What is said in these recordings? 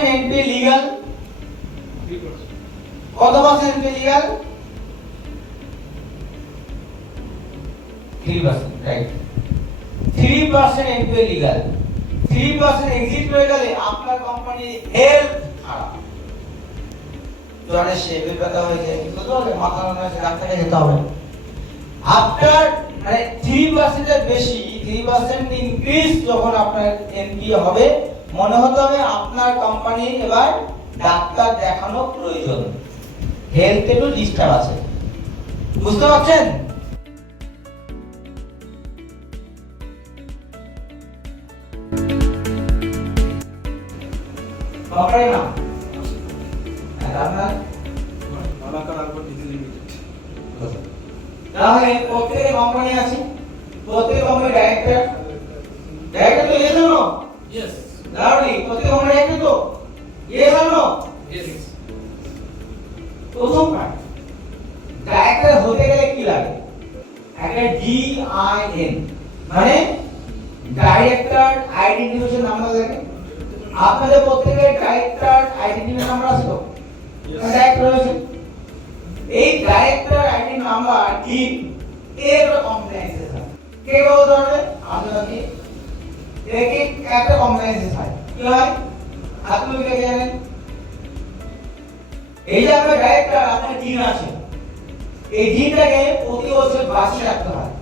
Percent NPA legal কত percent NPA legal three percent right three percent NPA legal three percent exit হয়ে গেলে আপনার কোম্পানির health খারাপ। জ্বরে শেপের ব্যথা হয়েছে, বুঝতে পারলে মাথা মনে হয়েছে ডাক্তারে যেতে হবে। আফটার মানে থ্রি পার্সেন্টের বেশি থ্রি পার্সেন্ট ইনক্রিজ যখন আপনার এনপিএ হবে মনে হতে হবে আপনার কোম্পানি এবার ডাক্তার দেখানো প্রয়োজন। হেলথ একটু ডিস্টার্ব আছে। বুঝতে পারছেন? কোম্পানি না আপনার মালাকার আলবট ডিজেল লিমিটেড তাহলে প্রত্যেক কোম্পানি আছে। প্রত্যেক কোম্পানি ডাইরেক্টর ডাইরেক্টর তো yes no yes company director তো ইয়েস আর নো প্রথম পার্ট ডাইরেক্টর হতে গেলে কি লাগে? একটা ডি আই এন মানে ডাইরেক্টর আইডেন্টিফিকেশন নাম্বার লাগে আপনাদের প্রত্যেকের ডাইরেক্টর আইডেন্টিফিকেশন নাম্বার আছে তো? ডাইরেক্টর রয়েছে। এই ডাইরেক্টর আইডি নাম্বার কি এর কমপ্লেন্সেস হয়। কে বলতে পারবে আপনাকে প্রতি বছর বাঁচিয়ে রাখতে হয়।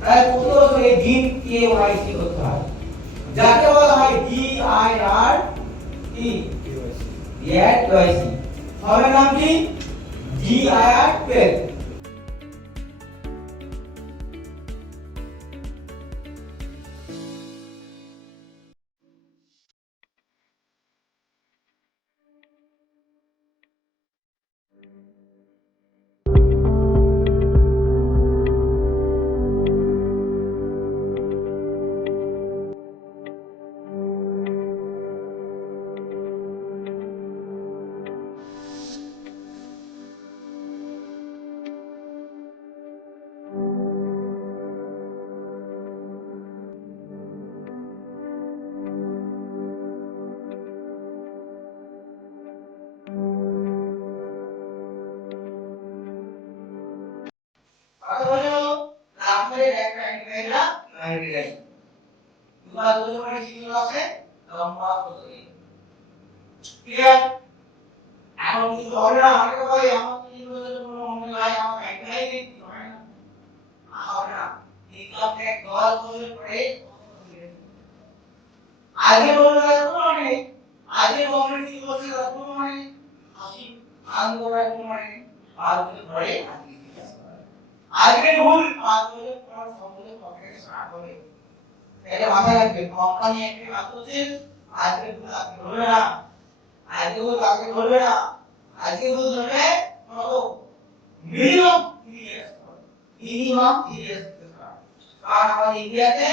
তাই প্রতি বছর এই জিন কে ওয়াইসি করতে হয়। যাকে বলা হয় ডি আই আর টি নাম কি? ডি আই আর টুয়েলভ আগে গভর্নমেন্ট কি বলছে তার কোনো মানে? হাসি আনন্দ মানে আজকে ভুল, পাঁচ পর সম্পূর্ণ পকেটে স্টার্ট হবে। এটা মাথায় রাখবে কোম্পানি একটা করছে, আজকে ভুল, আজকে ধরবে না। আজকে ভুল, কালকে ধরবে না। আজকে ভুল ধরবে কত মিনিমাম মিনিমাম ইয়ার্স কারণ আমাদের ইন্ডিয়াতে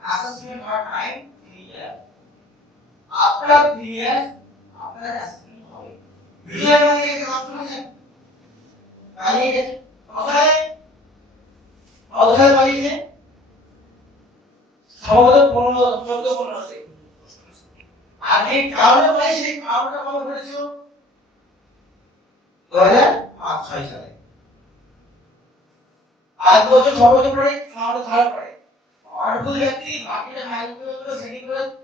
অ্যাসেসমেন্ট হওয়ার টাইম থ্রি থ্রি ইয়ার্স আপনার অ্যাসেসমেন্ট হবে। ঘটেছিল দু হাজার পাঁচ, ছয় সালে। বছর বছর পরে কারণটা ধরা পড়ে। অর্ধুল ব্যক্তি বাকিটা সেটিং করে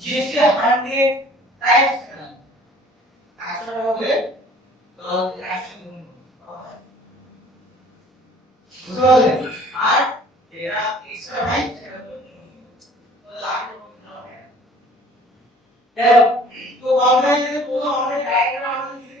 জিএসটি হান্ড্রেড টাইমস একশো টাকা করে তো একশো গুণ করা হয়। বুঝতে পারলেন আর এরা এক্সট্রা ভাই সেটা তো তো লাখ টাকা হবে না। দেখো, তো অনলাইনে যদি প্রথম অনলাইন ডাইরেক্ট আমাদের নিজে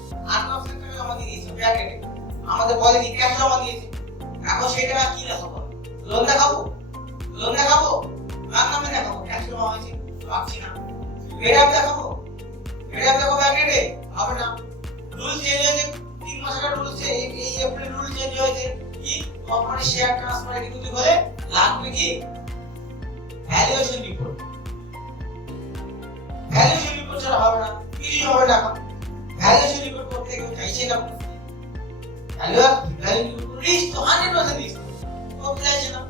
আট লাখ টাকা জমা আমাদের বলেনি ক্যাশ জমা দিয়েছে। এখন সেই টাকা কি দেখাবো? লোন দেখাবো? লোন দেখাবো? কার নামে দেখাবো? ক্যাশ জমা হয়েছে? পাচ্ছি না। মেডাম দেখাবো? মেডাম দেখাবো ব্যাংকে হবে না। রুল চেঞ্জ হয়েছে, তিন মাস আগে রুল এই এপ্রিল রুল চেঞ্জ হয়েছে। কি? কোম্পানি শেয়ার ট্রান্সফার এগুলো হলে লাগবে কি? ভ্যালুয়েশন রিপোর্ট ভ্যালুয়েশন রিপোর্ট ছাড়া হবে না। কিছুই হবে না ভ্যালুয়েশন করতে কেউ চাইছে না ভ্যালুয়ার ভ্যালু রিস্ক তো চাইছে না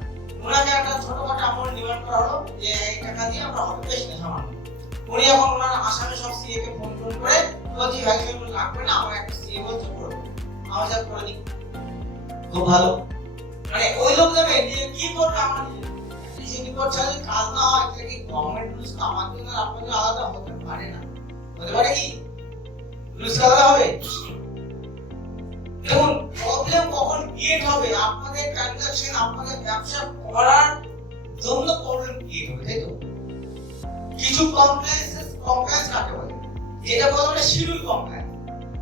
ওনাকে একটা ছোটখাটো অ্যামাউন্ট ডিমান্ড করা হলো যে এই টাকা দিয়ে আমরা হবে বেশি না সামান্য উনি এখন ওনার আসামে সব সিএ কে ফোন ফোন করে বলছি ভ্যালুয়েশন লাগবে না আমার একটা সিএ বলছে করো আমার করে দিই খুব ভালো মানে ওই লোক যাবে কি করবে আমার কাজ না হয় গভর্নমেন্ট রুলস তো আমার জন্য আপনার আলাদা হতে পারে না। হতে পারে কি? রুলস আলাদা হবে। দেখুন প্রবলেম কখন ক্রিয়েট হবে, আপনাদের ট্রানজাকশন আপনাদের ব্যবসা করার জন্য প্রবলেম ক্রিয়েট হবে, তাই তো? কিছু কমপ্লেক্স কমপ্লেক্স কাকে বলে যেটা বলা হয় শিডিউল কমপ্লেক্স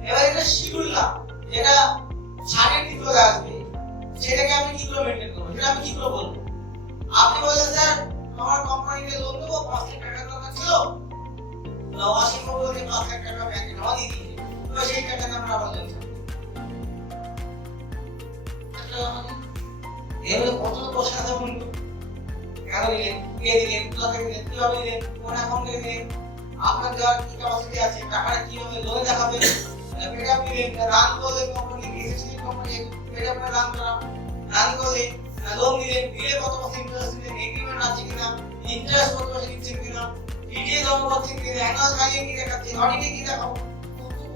এবার এটা শিডিউল না যেটা সাড়ে করে আসবে। সেটাকে আমি কি করে মেনটেন করব? সেটা আমি কি করে বলব? আপনি বলেন স্যার, আমার কোম্পানিতে লোন দেবো, পাঁচ লাখ টাকা দরকার ছিল। নবাসী বলতে পাঁচ লাখ টাকা ব্যাংকে জমা দিয়ে তো কত কোথা দিলেন রান করলেন লোন দিলে কত পার্সেন্ট ইন্টারেস্ট দিলেন এগ্রিমেন্ট আছে কিনা ইন্টারেস্ট কত পার্সেন্ট কিনা ডিটেইলস জমা কি দেখাচ্ছেন অডিটে কি দেখাবো?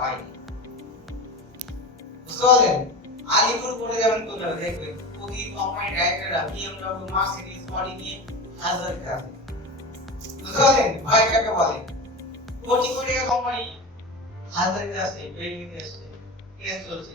পারলেন? আলিপুর করে যাবেন করলে দেখবেন প্রতি কোম্পানি ডাইরেক্টররা বিএমডব্লিউ হাজার আছে বুঝতে পারলেন? ভয় কাকে বলে? কোটি কোটি কোম্পানি হাজারে বেড়ে বিল্ডিং আসছে কেস চলছে।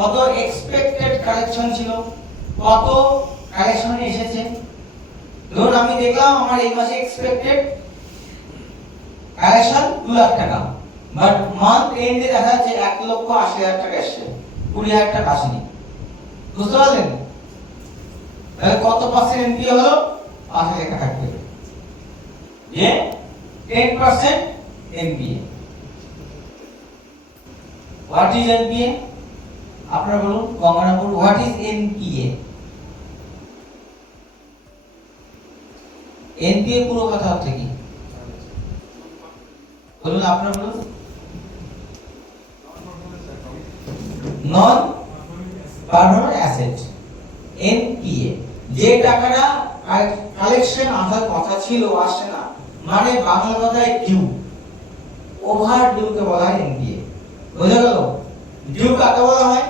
কত এক্সপেক্টেড কালেকশন ছিল, কত কালেকশন এসেছে। ধরুন আমি দেখলাম আমার এই মাসে এক্সপেক্টেড কালেকশন দু লাখ টাকা। বাট মান্থ এন্ডে দেখা যাচ্ছে এক লক্ষ আশি হাজার টাকা এসছে, কুড়ি হাজার টাকা আসেনি। বুঝতে পারলেন? তাহলে কত পার্সেন্ট এনপিএ হলো? পাশে টাকা থাকবে। যে ten percent NPA what is NPA আপনারা বলুন Gangarampur what is NPA NPA পুরো কথা হচ্ছে কি? বলুন, আপনারা বলুন। নন পারমানেন্ট অ্যাসেট এনপিএ যে টাকাটা কালেকশন আসার কথা ছিল আসছে না মানে বাংলা কথায় ডিউ ওভার ডিউকে বলা হয় এনপিএ বোঝা গেল? ডিউ কাকে বলা হয়?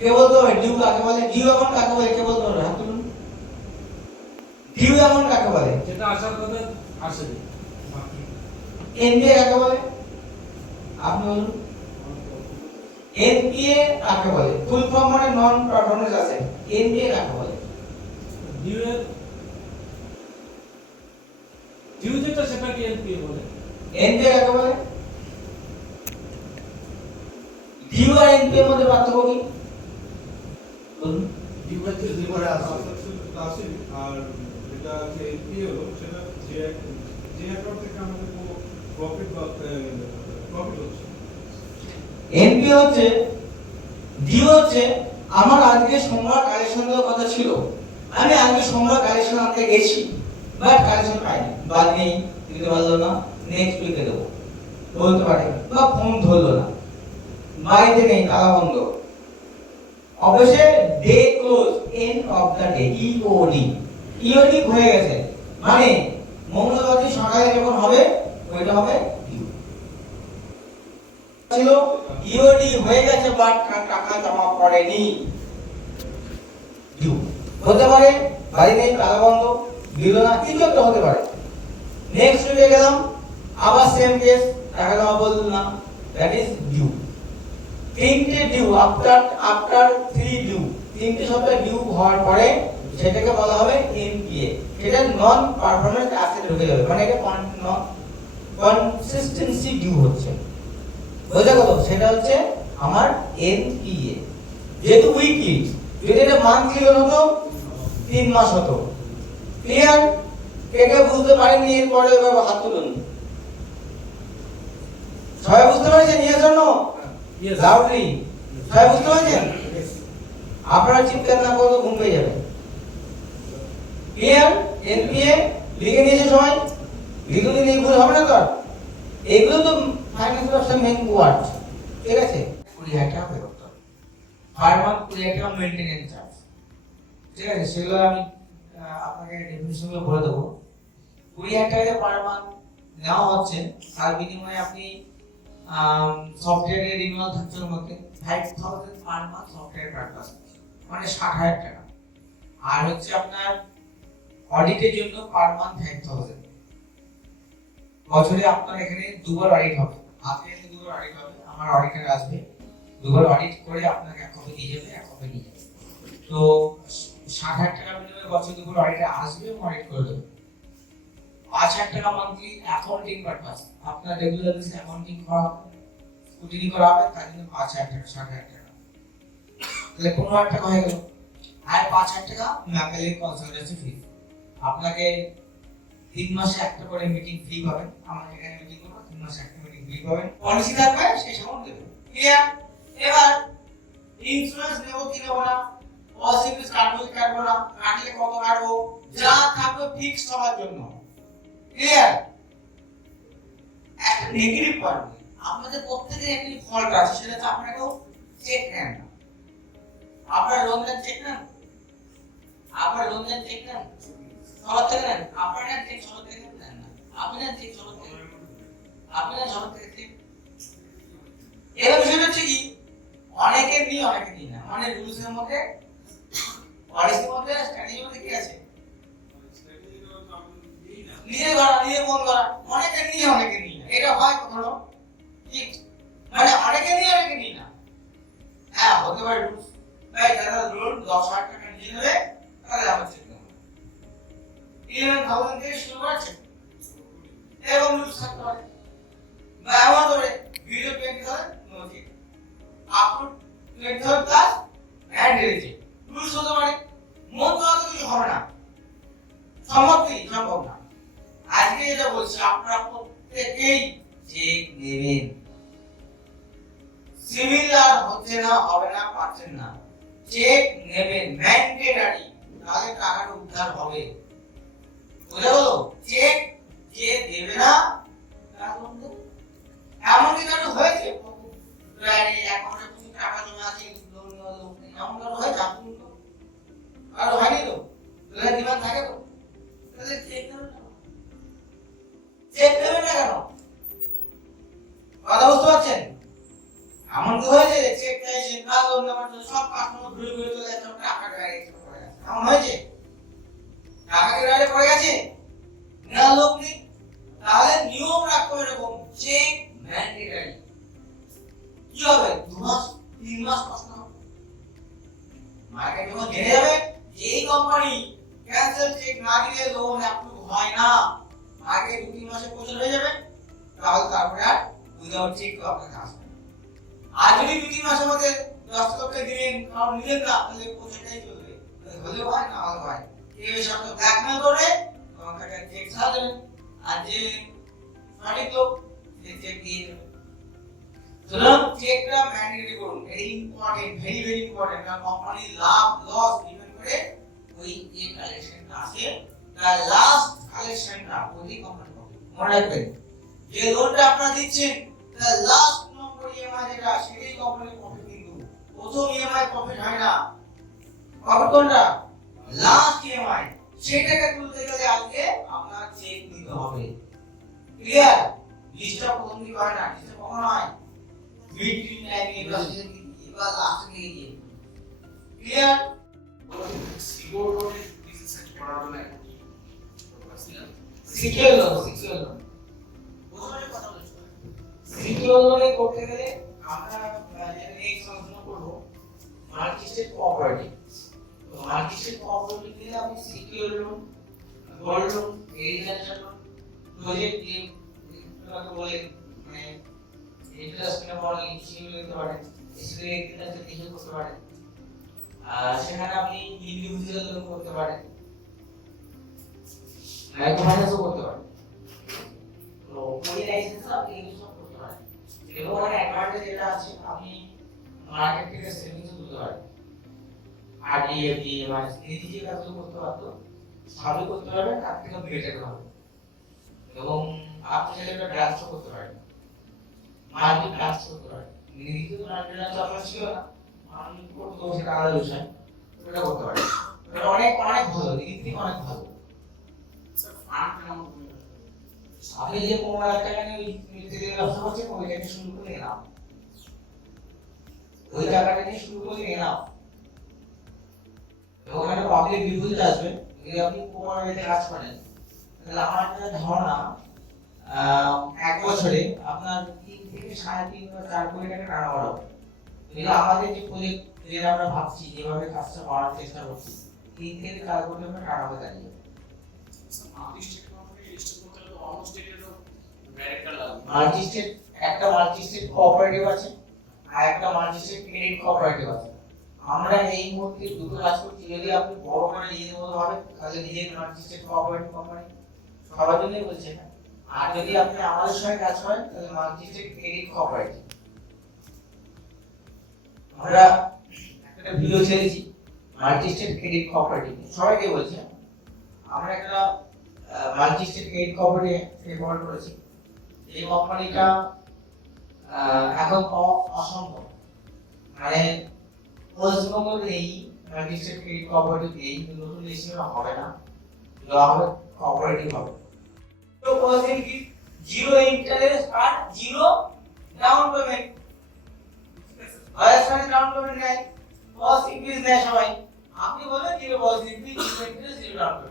কে বলতে হবে ডিউ কাকে বলে? ডিউ এমন কাকে বলে? কে বলতে হবে হাত তুলুন। ডিউ এমন কাকে বলে? যেটা আসার কথা আসেনি এনপিএ কাকে বলে? আপনি বলুন। এনপিএ কাকে বলে? ফুল ফর্ম মানে নন পারফরম্যান্স আছে। এনপিএ কাকে বলে? ডিউয়ের ডিউ যেটা সেটাকে এনপিএ বলে? এনপিএ কাকে বলে? ডিউ আর এনপিএর মধ্যে পার্থক্য কি? বলুন লিভারে আছে এমপি প্রফিট বা প্রফিট হচ্ছে। এনপি হচ্ছে ডিউ হচ্ছে, আমার আজকে সোমবার কালেকশন দেওয়ার কথা ছিল। আমি আজকে সোমবার কালেকশন আনতে গেছি বাট কালেকশন পাইনি। বাদ নেই, দিতে পারল না নেক্সট উইকে দেবো। বলতে পারে বা ফোন ধরলো না। বাড়িতে নেই তালা বন্ধ। অবশ্যই day close end of the day EOD EOD হয়ে গেছে। মানে মঙ্গলবার সকালে যখন হবে, ওইটা হবে ছিল ইওডি হয়ে গেছে বাট টাকা জমা পড়েনি। ডিউ হতে পারে, বাড়ি নেই তালা বন্ধ দিল না, কিছু একটা হতে পারে। নেক্সট উইকে গেলাম, আবার সেম কেস টাকা জমা বলল না। দ্যাট ইজ ডিউ তিনটে due after after three due তিনটে সপ্তাহ ডিউ হওয়ার পরে সেটাকে বলা হবে এনপিএ সেটা নন পারফরম্যান্স অ্যাসেট ঢুকে যাবে মানে এটা কনসিস্টেন্সি ডিউ হচ্ছে। বোঝা গেল? সেটা হচ্ছে আমার এনপিএ যেহেতু উইকলি যদি এটা মান্থলি হতো তিন মাস হতো। ক্লিয়ার কে কে বুঝতে পারেননি এরপরে এবার হাত তুলুন। সবাই বুঝতে পেরেছেন? ইয়ের জন্য? Yes. লাউডলি সবাই বুঝতে পারছেন? আপনারা চিৎকার না করলে ঘুম পেয়ে যাবে। ক্লিয়ার এনপিএ লিখে নিয়েছে সবাই। লিখে নিলে ভুল হবে না তো এগুলো তো ফাইন্যান্স ব্যবসার মেন ওয়ার্ড ঠিক আছে? কুড়ি হাজার টাকা হবে পার মান্থ কুড়ি হাজার টাকা মেনটেনেন্স চার্জ ঠিক আছে? সেগুলো আমি আপনাকে ডেফিনেশনগুলো বলে দেবো। কুড়ি হাজার টাকা পার মান্থ নেওয়া হচ্ছে, তার বিনিময়ে আপনি সফটওয়্যারের রিনিউয়াল থাকছে ওর মধ্যে। Five thousand per month software purpose মানে ষাট হাজার টাকা। আর হচ্ছে আপনার অডিটের জন্য পার মান্থ ফাইভ থাউজেন্ড বছরে আপনার এখানে দুবার অডিট হবে। আপনি এখানে দুবার অডিট হবে, আমার অডিটার আসবে। দুবার অডিট করে আপনাকে এক কপি দিয়ে যাবে, এক কপি নিয়ে যাবে। তো ষাট হাজার টাকা বিনিময়ে বছরে দুপুর অডিটে আসবে এবং অডিট করে দেবে। পাঁচ হাজার টাকা মান্থলি অ্যাকাউন্টিং পারপাস আপনার রেগুলার অ্যাকাউন্টিং করা হবে করা হবে, তার জন্য পাঁচ হাজার টাকা, ষাট হাজার টাকা। তাহলে পনেরো হাজার টাকা হয়ে গেল। আর পাঁচ হাজার টাকা ম্যাপেলের কনসালটেন্সি ফি আপনাকে তিন মাসে একটা করে মিটিং ফ্রি পাবেন। আমার এখানে মিটিং করব, তিন মাসে একটা মিটিং ফ্রি পাবেন। পলিসি থাকবে সেই সময় দেবেন ক্লিয়ার এবার ইন্স্যুরেন্স নেব কি নেব না? পলিসি কাটবো কি কাটবো না। কাটলে কত কাটবো? যা থাকবে ফিক্সড হওয়ার জন্য। ক্লিয়ার একটা নেগেটিভ পয়েন্ট আপনাদের প্রত্যেকের একটি ফল্ট আছে, সেটা হচ্ছে আপনাকেও চেক নেন। না আপনার লোন দেন চেক নেন আপনার লোন দেন চেক নেন নেন আপনার নেন চেক সবার থেকে নেন না। আপনি নেন চেক সবার থেকে আপনি নেন সবার থেকে চেক বিষয়টা হচ্ছে কি? অনেকে নিয়ে অনেকে নিয়ে না। রুলসের মধ্যে পলিসির মধ্যে স্ট্র্যাটেজির মধ্যে কি আছে? মন করা অনেকে নিয়ে অনেকে নিয়ে না। এটা হয় কখনো? ঠিক। মানে অনেকে নিয়ে অনেকে নিয়ে না। হ্যাঁ হতে পারে রুলস। ভাই যারা রোল দশ হাজার টাকা নিয়ে নেবে, তাহলে আমার থাউজেন্ড থেকে শুরু করেছে। রুলস থাকতে পারে বা এমন ধরে video twenty thousand no check up to twenty thousand plus হতে পারে, মন করা তো কিছু হবে না। সম্ভব সম্ভব না। আজকে যেটা বলছি, আপনারা প্রত্যেকেই চেক নেবেন। সিমিলার হচ্ছে না, হবে না, পাচ্ছেন না। চেক নেবেন ম্যান্ডেটারি তাহলে টাকাটা উদ্ধার হবে? বুঝা গেল চেক যে দেবে না এমন কি কারও হয়েছে অ্যাকাউন্টে প্রচুর টাকা জমা আছে লোন এমন কারও হয়েছে, আপনি কারও হয়নি তো থাকে তো। তাহলে চেক দেবেন না চেক দেবেন না কেন? কথা বুঝতে পারছেন? এমন তো হয়েছে। না লোন নেওয়ার জন্য সব কাস্টমার ঘুরে ঘুরে চলে যাচ্ছে টাকা ডাইরেক্ট পড়ে গেছে। এমন হয়েছে। টাকা পড়ে গেছে? না লোক নেই তাহলে নিয়ম রাখতে হবে এরকম চেক ম্যান্ডেটারি কি হবে? দু মাস তিন মাস কষ্ট হবে মার্কেট যখন জেনে যাবে যে এই কোম্পানি ক্যান্সেল চেক না দিলে লোন অ্যাপ্রুভ হয় না। আগে দু তিন মাসে পৌঁছে হয়ে যাবে। তাহলে তারপরে আর উইদাউট চেক তো আপনাকে আসবে। আর যদি দু তিন মাসের মধ্যে দশ লক্ষ দিলেন, কারণ নিলেন না, তাহলে পৌঁছেটাই চলবে? হলে হয় না হলে হয়। এই সব ব্ল্যাকমেল করে তোমাকে একটা চেক ছাড়া দেবেন। আর যে সঠিক লোক যে চেক দিয়ে দেবে সুতরাং চেকটা ম্যান্ডেটরি করুন। Very important very very important কারণ কোম্পানির লাভ লস ডিপেন্ড করে ওই যে কালেকশনটা আসে তার লাস্ট কালেকশনটা ওই কোম্পানি মনে রাখবেন। যে লোনটা আপনারা দিচ্ছেন, তার লাস্ট ইএমআই যেটা সেটাই কোম্পানির প্রফিট কিন্তু প্রথম ইএমআই প্রফিট হয় না। প্রফিট কোনটা? লাস্ট ইএমআই সেটাকে তুলতে গেলে আজকে আপনার চেক নিতে হবে। ক্লিয়ার লিস্টটা প্রথম দিকে হয় না লিস্টটা কখন হয়? বিটুইন টাইমে প্রসেসিং বা লাস্ট দিকে গিয়ে। Clear secure loan secure loan প্রথমে কথা লোনে করতে গেলে আমরা নেক্সট আলোচনা করব স্টেট কোঅপারেটিভ তো স্টেট কোঅপারেটিভ আপনি secure loan gold loan agriculture loan project দিয়ে বলে মানে ইন্টারেস্ট না পড়লে ইনশিয়াল নিতে পারেন এসিবি এগ্রিকালচার কিছু করতে পারেন। সেখানে আপনি ইন্ডিভিজুয়াল লোন করতে পারেন। মাইক্রো ফাইন্যান্সও করতে পারেন। তো ওই লাইসেন্স আপনি এবং ওখানে অ্যাডভান্টেজ যেটা আছে আপনি মার্কেট থেকে সেভিংস তুলতে পারেন আরডি এফডি মানে নিজে যে কাজগুলো করতে পারতো সবই করতে পারবেন তার থেকে বেটার হবে। এবং আপনি চাইলে একটা ট্রান্সফার করতে পারেন। মার্কেট ট্রান্সফার করতে পারেন। নিজে তো মার্কেট ট্রান্সফার ছিল না। আমি করতে সেটা আলাদা বিষয়। ওটা করতে পারেন অনেক অনেক ভালো দিক থেকে অনেক ভালো। তিন থেকে সাড়ে তিন বা চার কোটি টাকা হবে। আমাদের যে প্রজেক্ট যেটা আমরা ভাবছি, যেভাবে কাজটা করার চেষ্টা করছি, তিন থেকে চার কোটি টাকা টার্নওভার দাঁড়িয়ে মাল্টি কোঅপারেটিভ আছে, আর একটা মাল্টি ক্রেডিট কোঅপারেটিভ আছে। আমরা এই মুহূর্তে দুটো কাজ করছি। যদি আপনি বড় করে নিজের মতো ভাবেন তাহলে নিজের মাল্টি স্টেট কোঅপারেটিভ কোম্পানি সবার জন্যই বলছে না আর যদি আপনি আমাদের সঙ্গে কাজ করেন, তাহলে মাল্টি স্টেট ক্রেডিট কোঅপারেটিভ আমরা একটা ভিডিও ছেড়েছি মাল্টি স্টেট ক্রেডিট কোঅপারেটিভ সবাইকে বলছি, আমরা একটা মাল্টি স্টেট করেছি। এই কোম্পানিটা এখন অসম্ভব। মানে পশ্চিমবঙ্গ নেই ম্যাজিস্ট্রেট ক্রেডিট কোঅপারেটিভ নেই, কিন্তু নতুন লিস্টিং হবে না। হবে হবে। তো কি? জিরো ইন্টারেস্ট আর জিরো ডাউন পেমেন্ট বাজার ডাউন পেমেন্ট নেয় ইনক্রিজ নেয় সবাই। আপনি বলেন zero increase zero interest zero down payment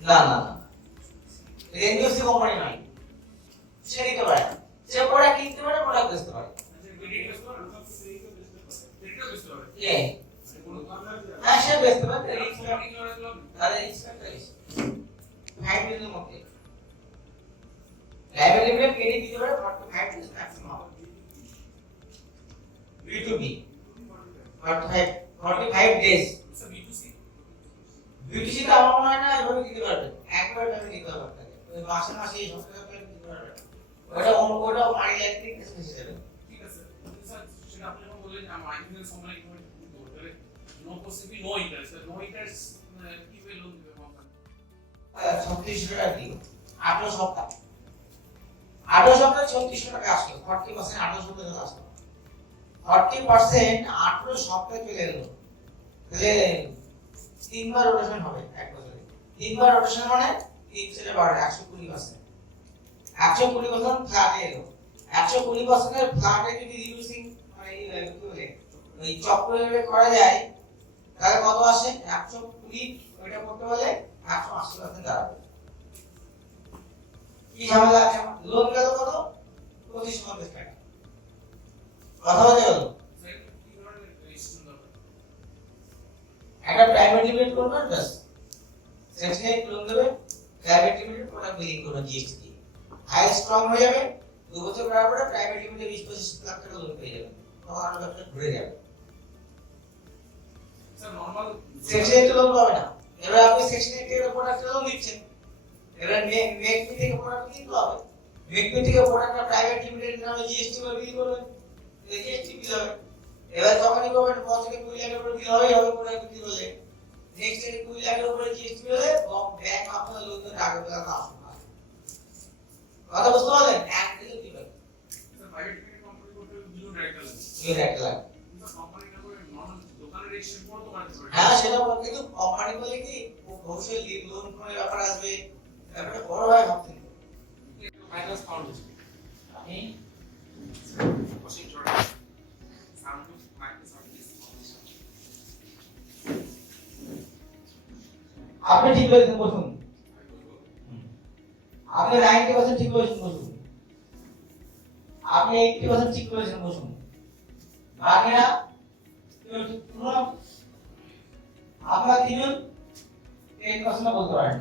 না না এনবিএফসি কোম্পানি নয় সে নিতে পারে। সে প্রোডাক্ট কিনতে পারে? প্রোডাক্ট বেচতে পারে। হ্যাঁ দিতে পারে forty five B two B forty five forty five days বিউটিসি তো আমার মনে হয় না এভাবে দিতে পারবে। একবার দিতে ওই মাসে মাসে এই দিতে পারবে। ওটা অন্য ওটা মানি ইলেকট্রিক হিসেবে। ছত্রিশশো টাকা দিও আঠারো সপ্তাহ। আঠারো সপ্তাহে ছত্রিশশো টাকা আসলো। ফর্টি পার্সেন্ট আঠারো সপ্তাহে আসলো। ফর্টি পার্সেন্ট আঠেরো সপ্তাহে চলে গেল তিনবার রোটেশন হবে, এক বছরে। তিনবার রোটেশন মানে তিন ছেলে বারো, একশো কুড়ি পার্সেন্ট একশো কুড়ি পার্সেন্ট ফ্ল্যাটে এলো। একশো কুড়ি পার্সেন্টের ফ্ল্যাটে যদি রিডিউসিং মানে কি বলে, ওই চক্রে করা যায়, তাহলে কত আসে? একশো কুড়ি, ওইটা করতে হলে একশো আশি পার্সেন্ট দাঁড়াবে। কি ঝামেলা আছে? লোন গেল কত? পঁচিশ, পঞ্চাশ টাকা। কথা বলতে একটা প্রাইভেট লিমিটেড করবেন ব্যাস সেকশনে লোন দেবে? প্রাইভেট লিমিটেড প্রোডাক্ট বিলিং করবেন জিএসটি দিয়ে হাই স্ট্রং হয়ে যাবে দু বছর করার পরে প্রাইভেট লিমিটেড বিশ পঁচিশ লাখ টাকা লোন পেয়ে যাবেন তখন আপনার ব্যবসা ঘুরে যাবে। সেকশনে তো লোন পাবে না। এবার আপনি সেকশনে থেকে প্রোডাক্ট লোন দিচ্ছেন। এবার মেকমি থেকে প্রোডাক্ট কিনতে হবে মেকমি থেকে প্রোডাক্টটা প্রাইভেট লিমিটেড নামে জিএসটি বিল করবেন। জিএসটি বিল হবে। এবার যখনই গভর্নমেন্ট করবেন বছরে কুড়ি লাখের উপরে বিল হবেই হবে প্রোডাক্ট বিক্রি হলে নেক্সট ইয়ারে কুড়ি লাখের উপরে জিএসটি হলে ব্যাংক আপনার দেবে টাকা পেলে তা কথা বুঝতে পারলেন? এক দিকে একটা লাগবে। হ্যাঁ সেটা কিন্তু কোম্পানি বলে কি ভবিষ্যতে লোন কোনো ব্যাপার আসবে। ব্যাপারটা বড় হয় আপনি ঠিক বলেছেন, বসুন। আপনি নাইনটি পার্সেন্ট ঠিক বলেছেন, বসুন। আপনি এইটটি পার্সেন্ট ঠিক বলেছেন, বসুন। আপনারা বলতে পারেন।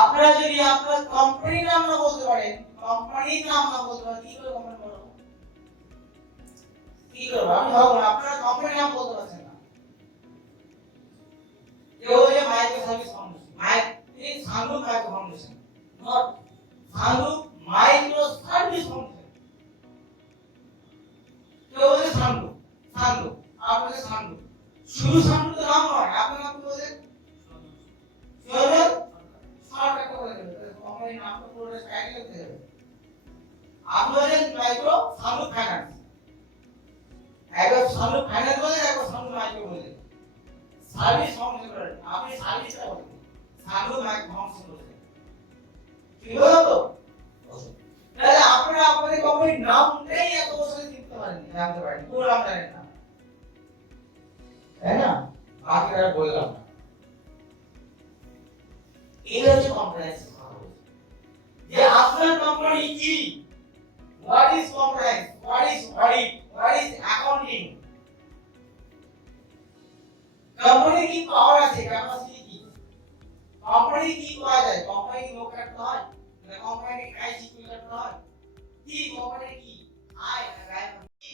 আপনারা যদি আপনার কোম্পানির নাম না বলতে পারেন কোম্পানির নাম না বলতে পারেন, কি করে কোম্পানি বলব কি করব? আমি ভাবুন আপনারা কোম্পানির নাম বলতে পারছেন। বলে মাইক্রো সার্ভিস ফাউন্ডেশন মাইক in Sanu micro foundation not Sanu micro service foundation কেউ বলে সানু সানু এটা হচ্ছে কম্প্রিহেনসিভ যে আপনার কোম্পানি কি what is কম্প্রিহেন্স what is audit what is accounting company কি পাওয়ার আছে ক্যাপাসিটি কি কোম্পানি কি করা যায়? কোম্পানি কি লোক রাখতে হয়। না কোম্পানি কি কাজ করতে হয়। কি কোম্পানি কি আয় না কি